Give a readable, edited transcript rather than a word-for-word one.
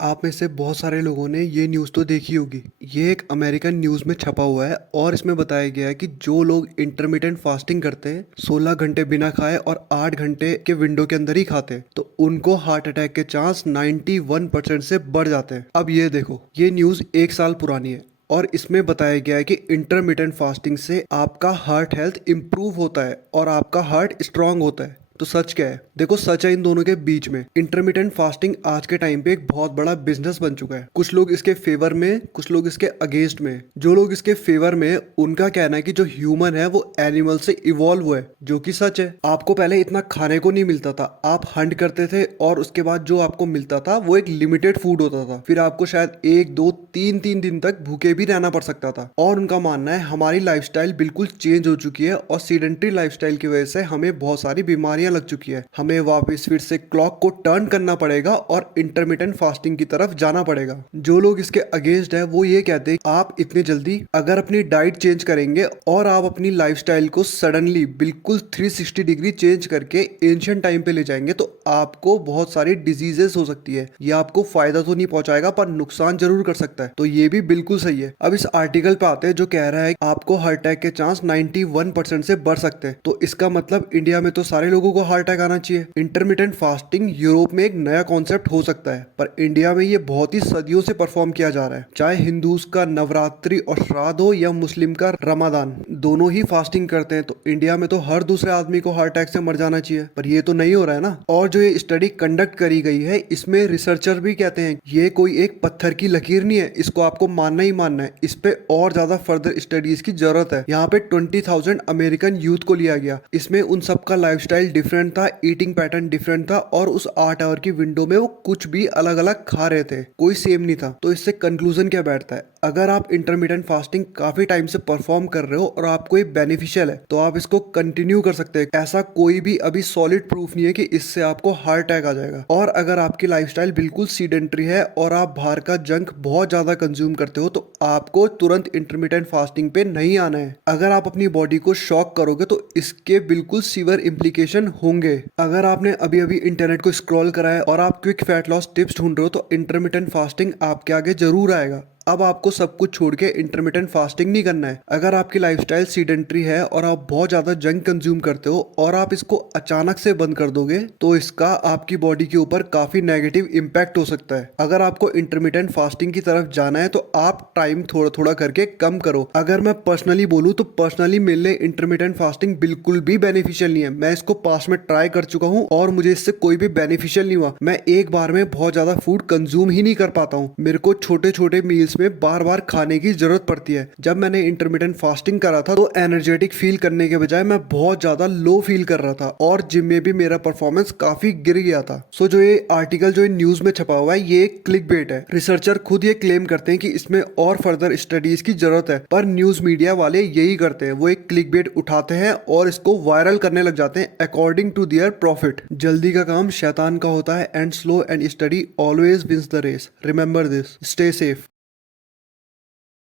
आप में से बहुत सारे लोगों ने ये न्यूज़ तो देखी होगी। ये एक अमेरिकन न्यूज़ में छपा हुआ है और इसमें बताया गया है कि जो लोग इंटरमिटेंट फास्टिंग करते हैं, 16 घंटे बिना खाए और 8 घंटे के विंडो के अंदर ही खाते हैं, तो उनको हार्ट अटैक के चांस 91% से बढ़ जाते हैं। अब ये देखो, ये न्यूज़ 1 साल पुरानी है और इसमें बताया गया है कि इंटरमिटेंट फास्टिंग से आपका हार्ट हेल्थ इंप्रूव होता है और आपका हार्ट स्ट्रांग होता है। तो सच क्या है? देखो, सच है इन दोनों के बीच में। इंटरमिटेंट फास्टिंग आज के टाइम पे एक बहुत बड़ा बिजनेस बन चुका है। कुछ लोग इसके फेवर में, कुछ लोग इसके अगेंस्ट में। जो लोग इसके फेवर में, उनका कहना है कि जो ह्यूमन है वो एनिमल से इवॉल्व हुआ है, जो कि सच है। आपको पहले इतना खाने को नहीं मिलता था, आप हंट करते थे और उसके बाद जो आपको मिलता था वो एक लिमिटेड फूड होता था। फिर आपको शायद 1 2 3 3 दिन तक भूखे भी रहना पड़ सकता था। और उनका मानना है हमारी लाइफस्टाइल बिल्कुल चेंज हो चुकी है और सीडेंट्री लाइफस्टाइल की वजह से हमें बहुत सारी बीमारियां लग चुकी है। हमें वापस फिर से क्लॉक को टर्न करना पड़ेगा और इंटरमिटेंट फास्टिंग की तरफ जाना पड़ेगा। जो लोग इसके अगेंस्ट है वो ये कहते हैं आप इतनी जल्दी अगर अपनी डाइट चेंज करेंगे और आप अपनी लाइफस्टाइल को सडनली बिल्कुल 360 डिग्री चेंज करके एंशिएंट टाइम पे ले जाएंगे तो आपको बहुत सारी डिजीजेस हो सकती है। ये आपको फायदा तो नहीं पहुंचाएगा पर नुकसान जरूर कर सकता है। तो ये भी बिल्कुल सही है। अब इस आर्टिकल पे आते हैं जो कह रहा है आपको हार्ट अटैक के चांस 91% से बढ़ सकते हैं। तो इसका मतलब इंडिया में तो सारे लोगों को हार्ट अटैक आना चाहिए। इंटरमिटेंट फास्टिंग यूरोप में एक नया कॉन्सेप्ट हो सकता है पर इंडिया में ये बहुत ही सदियों से परफॉर्म किया जा रहा है। चाहे हिंदूज का नवरात्रि और श्राद्ध हो या मुस्लिम का रमादान, दोनों ही फास्टिंग करते हैं। तो इंडिया में तो हर दूसरे आदमी को हार्ट अटैक से मर जाना चाहिए, पर ये तो नहीं हो रहा है ना। और जो ये स्टडी कंडक्ट करी गई है इसमें रिसर्चर भी कहते हैं ये कोई एक पत्थर की लकीर नहीं है, इसको आपको मानना ही मानना है। इस पे और ज्यादा फर्दर स्टडीज की जरूरत है। यहाँ पे 20,000 अमेरिकन यूथ को लिया गया। इसमें उन सबका लाइफस्टाइल डिफरेंट था, ईटिंग पैटर्न डिफरेंट था और उस 8 आवर की विंडो में वो कुछ भी अलग अलग खा रहे थे, कोई सेम नहीं था। तो इससे कंक्लूजन क्या बैठता है? अगर आप इंटरमिटेंट फास्टिंग काफी टाइम से परफॉर्म कर रहे हो और आपको ये बेनिफिशियल है तो आप इसको कंटिन्यू कर सकते हैं। ऐसा कोई भी अभी सॉलिड प्रूफ नहीं है कि इससे आपको हार्ट अटैक आ जाएगा। और अगर आपकी लाइफस्टाइल बिल्कुल सीडेंट्री है और आप बाहर का जंक बहुत ज्यादा कंज्यूम करते हो तो आपको तुरंत इंटरमिटेंट फास्टिंग पे नहीं आना है। अगर आप अपनी बॉडी को शॉक करोगे तो इसके बिल्कुल सीवियर इम्प्लीकेशन होंगे। अगर आपने अभी अभी इंटरनेट को स्क्रॉल करा है और आप क्विक फैट लॉस टिप्स ढूंढ रहे हो तो इंटरमिटेंट फास्टिंग आपके आगे जरूर आएगा। अब आपको सब कुछ छोड़ के इंटरमिटेंट फास्टिंग नहीं करना है। अगर आपकी लाइफस्टाइल सीडेंट्री है और आप बहुत ज्यादा जंक कंज्यूम करते हो और आप इसको अचानक से बंद कर दोगे तो इसका आपकी बॉडी के ऊपर काफी नेगेटिव इम्पैक्ट हो सकता है। अगर आपको इंटरमिटेंट फास्टिंग की तरफ जाना है तो आप टाइम थोड़ा थोड़ा करके कम करो। अगर मैं पर्सनली बोलूँ तो पर्सनली मेरे लिए इंटरमिटेंट फास्टिंग बिल्कुल भी बेनिफिशियल नहीं है। मैं इसको पास में ट्राई कर चुका हूँ और मुझे इससे कोई भी बेनिफिशियल नहीं हुआ। मैं एक बार में बहुत ज्यादा फूड कंज्यूम ही नहीं कर पाता हूँ। मेरे को छोटे छोटे मील्स में बार बार खाने की जरूरत पड़ती है। जब मैंने इंटरमिटेंट फास्टिंग करा था तो एनर्जेटिक फील करने के बजाय मैं बहुत ज्यादा लो फील कर रहा था और जिम में भी मेरा परफॉर्मेंस काफी गिर गया था। सो जो ये आर्टिकल जो न्यूज में छपा हुआ है ये एक क्लिकबेट है। रिसर्चर खुद ये क्लेम करते हैं कि इसमें और फर्दर स्टडीज की जरूरत है, पर न्यूज मीडिया वाले यही करते हैं, वो एक क्लिकबेट उठाते हैं और इसको वायरल करने लग जाते हैं अकॉर्डिंग टू देयर प्रॉफिट। जल्दी का काम शैतान का होता है and slow and steady always wins the race. Remember this, stay safe.